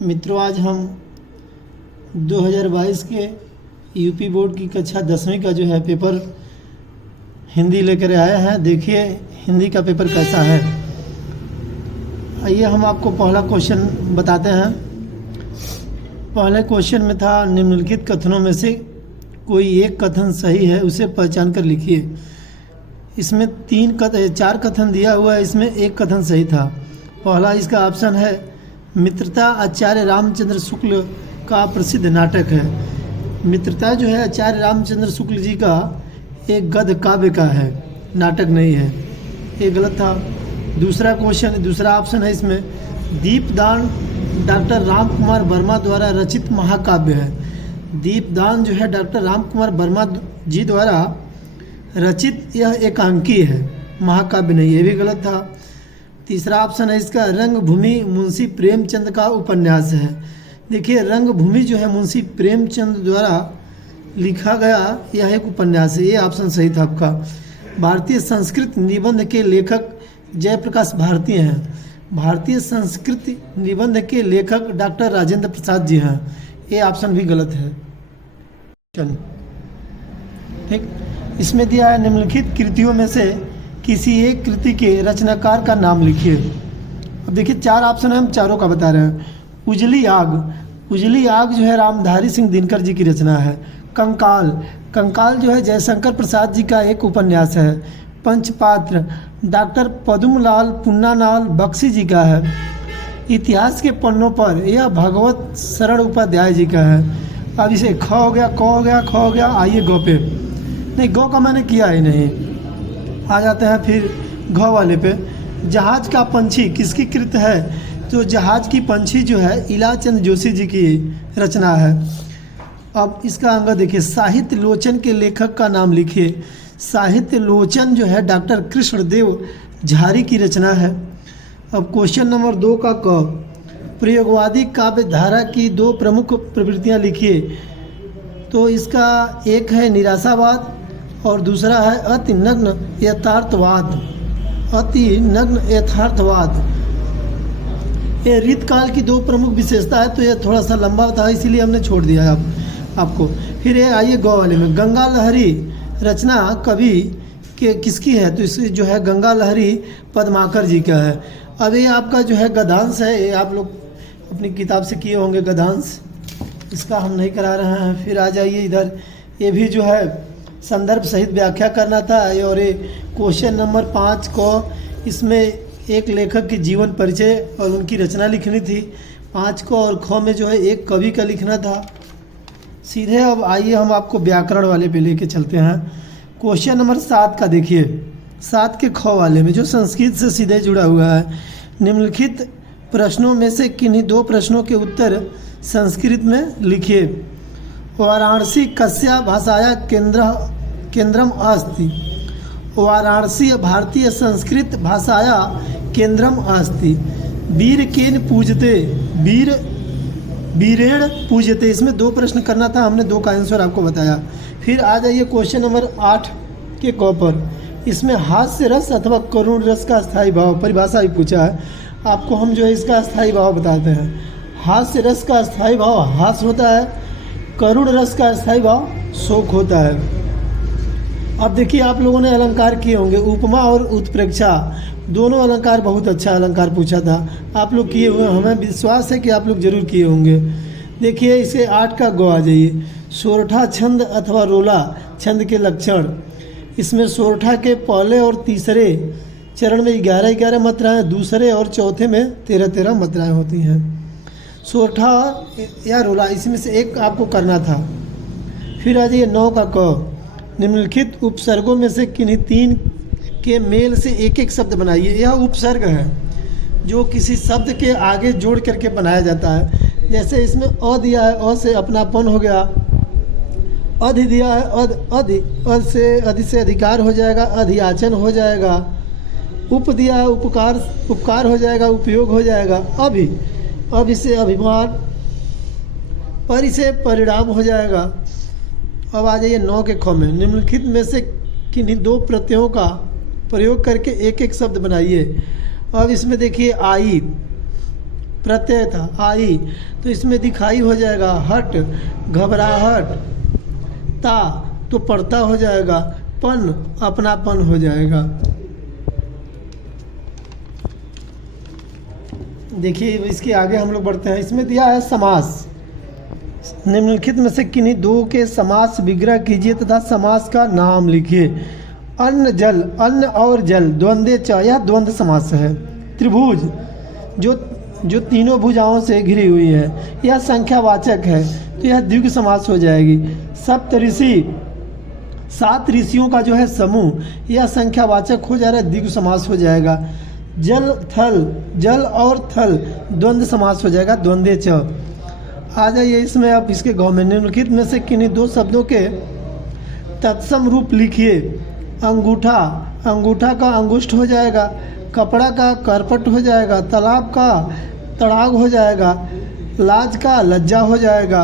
मित्रों, आज हम 2022 के यूपी बोर्ड की कक्षा 10वीं का जो है पेपर हिंदी लेकर आए हैं। देखिए हिंदी का पेपर कैसा है। आइए हम आपको पहला क्वेश्चन बताते हैं। पहले क्वेश्चन में था, निम्नलिखित कथनों में से कोई एक कथन सही है, उसे पहचान कर लिखिए। इसमें 4 कथन दिया हुआ है, इसमें एक कथन सही था। पहला इसका ऑप्शन है, मित्रता आचार्य रामचंद्र शुक्ल का प्रसिद्ध नाटक है। मित्रता जो है आचार्य रामचंद्र शुक्ल जी का एक गद्य काव्य का है, नाटक नहीं है। ये गलत था। दूसरा ऑप्शन है इसमें, दीपदान डॉक्टर राम कुमार वर्मा द्वारा रचित महाकाव्य है। दीपदान जो है डॉक्टर राम कुमार वर्मा जी द्वारा रचित यह एकांकी है, महाकाव्य नहीं, ये भी गलत था। तीसरा ऑप्शन है इसका, रंगभूमि मुंशी प्रेमचंद का उपन्यास है। देखिए रंगभूमि जो है मुंशी प्रेमचंद द्वारा लिखा गया यह एक उपन्यास है, ये ऑप्शन सही था आपका। भारतीय संस्कृत निबंध के लेखक जयप्रकाश भारती हैं। भारतीय संस्कृत निबंध के लेखक डॉक्टर राजेंद्र प्रसाद जी हैं, ये ऑप्शन भी गलत है। ठीक, इसमें दिया है, निम्नलिखित कृतियों में से किसी एक कृति के रचनाकार का नाम लिखिए। अब देखिए 4 ऑप्शन है, हम चारों का बता रहे हैं। उजली आग जो है रामधारी सिंह दिनकर जी की रचना है। कंकाल जो है जयशंकर प्रसाद जी का एक उपन्यास है। पंचपात्र डॉक्टर पद्मलाल पुन्नालाल बख्शी जी का है। इतिहास के पन्नों पर यह भगवत शरण उपाध्याय जी का है। अब इसे ख हो गया, क हो गया, ख हो गया। आइए गौ पे, नहीं गौ का मैंने किया ही नहीं। आ जाते हैं फिर घ वाले पे। जहाज का पंछी किसकी कृत है? तो जहाज की पंछी जो है इलाचंद जोशी जी की रचना है। अब इसका अंग देखिए, साहित्य लोचन के लेखक का नाम लिखिए। साहित्य लोचन जो है डॉक्टर कृष्णदेव झारी की रचना है। अब क्वेश्चन नंबर 2 का क, प्रयोगवादी काव्य धारा की 2 प्रमुख प्रवृत्तियां लिखिए। तो इसका एक है निराशावाद और दूसरा है अति नग्न यथार्थवाद। ये रीतकाल की 2 प्रमुख विशेषता है, तो ये थोड़ा सा लंबा था इसीलिए हमने छोड़ दिया है आपको। फिर ये आइए गौ वाले में, गंगा लहरी रचना कवि के किसकी है? तो इस जो है गंगा लहरी पद्माकर जी का है। अब ये आपका जो है गद्यांश है, ये आप लोग अपनी किताब से किए होंगे गद्यांश, इसका हम नहीं करा रहे हैं। फिर आ जाइए इधर, ये भी जो है संदर्भ सहित व्याख्या करना था। और ये क्वेश्चन नंबर 5 को, इसमें एक लेखक की जीवन परिचय और उनकी रचना लिखनी थी 5 को, और ख में जो है एक कवि का लिखना था सीधे। अब आइए हम आपको व्याकरण वाले पे लेके चलते हैं। क्वेश्चन नंबर 7 का देखिए, 7 के ख वाले में जो संस्कृत से सीधे जुड़ा हुआ है। निम्नलिखित प्रश्नों में से किन्हीं 2 प्रश्नों के उत्तर संस्कृत में लिखिए। वाराणसी कस्या भाषाया केंद्रम अस्ति? वाराणसी भारतीय संस्कृत भाषाया केंद्रम अस्ति। वीर केन पूजते? वीरेण पूजते। इसमें 2 प्रश्न करना था, हमने 2 का आंसर आपको बताया। फिर आ जाइए क्वेश्चन नंबर 8 के क पर। इसमें हास्य रस अथवा करुण रस का स्थायी भाव परिभाषा भी पूछा है। आपको हम जो है इसका स्थायी भाव बताते हैं। हास्य रस का स्थायी भाव हास होता है, करुण रस का स्थायी भाव शोक होता है। अब देखिए आप लोगों ने अलंकार किए होंगे, उपमा और उत्प्रेक्षा, दोनों अलंकार बहुत अच्छा अलंकार पूछा था, आप लोग किए हुए, हमें विश्वास है कि आप लोग जरूर किए होंगे। देखिए इसे 8 का ग आ जाइए, सोरठा छंद अथवा रोला छंद के लक्षण। इसमें सोरठा के पहले और तीसरे चरण में 11-11 मात्राएं, दूसरे और चौथे में 13-13 मात्राएं होती हैं। सोरठा या रोला, इसमें से एक आपको करना था। फिर आ जाइए 9 का क, निम्नलिखित उपसर्गों में से किन्हीं 3 के मेल से एक शब्द बनाइए। यह उपसर्ग है जो किसी शब्द के आगे जोड़ करके बनाया जाता है। जैसे इसमें अ दिया है, अ से अपनापन हो गया। अधि दिया है, अध से अधि से अधिकार हो जाएगा, अधियाचन हो जाएगा। उप दिया है, उपकार हो जाएगा, उपयोग हो जाएगा। अब इसे अभिमान, पर इसे परिणाम हो जाएगा। अब आ जाइए 9 के ख में, निम्नलिखित में से किन्हीं 2 प्रत्ययों का प्रयोग करके एक शब्द बनाइए। अब इसमें देखिए आई, प्रत्यय था आई, तो इसमें दिखाई हो जाएगा हट, घबराहट, ता तो पड़ता हो जाएगा, पन अपनापन हो जाएगा। देखिए इसके आगे हम लोग बढ़ते हैं। इसमें दिया है समास। निम्नलिखित में से किन्हीं दो के समास विग्रह कीजिए तथा समास का नाम लिखिए। अन्न जल, अन्न और जल द्वंद्वे च, यह द्वंद्व समास है। त्रिभुज जो तीनों भुजाओं से घिरी हुई है, यह संख्यावाचक है तो यह द्विगु समास हो जाएगी। सप्त ऋषि, 7 ऋषियों का जो है समूह, यह संख्यावाचक हो जा रहा है, द्विगु समास हो जाएगा। जल थल, जल और थल द्वंद्व समास हो जाएगा, द्वंद्वे च। आ जाइए इसमें आप इसके गाँव में। निम्नलिखित में से किन्हीं दो शब्दों के तत्सम रूप लिखिए। अंगूठा, अंगूठा का अंगुष्ठ हो जाएगा। कपड़ा का करपट हो जाएगा। तालाब का तड़ाग हो जाएगा। लाज का लज्जा हो जाएगा।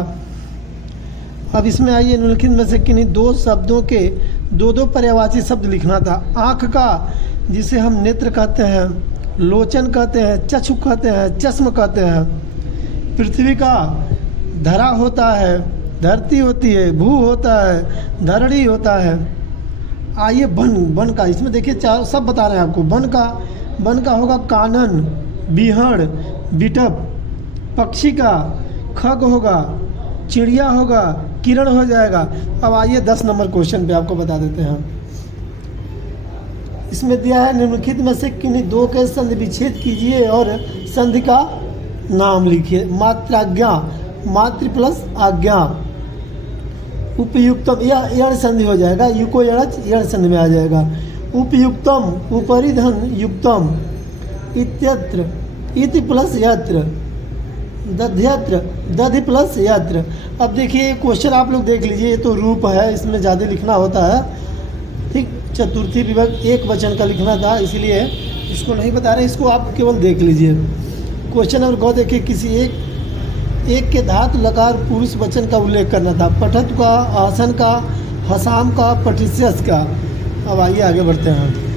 अब इसमें आइए, निम्नलिखित में से किन्हीं दो शब्दों के दो पर्यायवाची शब्द लिखना था। आँख का, जिसे हम नेत्र कहते हैं, लोचन कहते हैं, चक्षु कहते हैं, चश्म कहते हैं। पृथ्वी का धरा होता है, धरती होती है, भू होता है, धरणी होता है। आइए वन का, इसमें देखिए चार सब बता रहे हैं आपको। वन का होगा कानन, बिहड़, बिटप। पक्षी का खग होगा, चिड़िया होगा, किरण हो जाएगा। अब आइए 10 नंबर क्वेश्चन पे आपको बता देते हैं। इसमें दिया है, निम्नलिखित में से किन्हीं दो के संधि विच्छेद कीजिए और संधि का नाम लिखिए। मात्राज्ञा, मातृ प्लस आज्ञा। उपयुक्तम, यह यण संधि हो जाएगा, युको यणच यण संधि में आ जाएगा। उपयुक्तम, उपरिधन युक्तम। इत्यत्र, इति प्लस यत्र। दध्यत्र, दधि प्लस यत्र। अब देखिए क्वेश्चन आप लोग देख लीजिए, ये तो रूप है, इसमें ज़्यादा लिखना होता है, ठीक। चतुर्थी विभक्त एक वचन का लिखना था, इसलिए इसको नहीं बता रहे, इसको आप केवल देख लीजिए। क्वेश्चन नंबर गौ देखिए, किसी एक के धातु लकार पुरुष वचन का उल्लेख करना था। पठत का, आसन का, हसाम का, पटिस्यस का। अब आइए आगे बढ़ते हैं।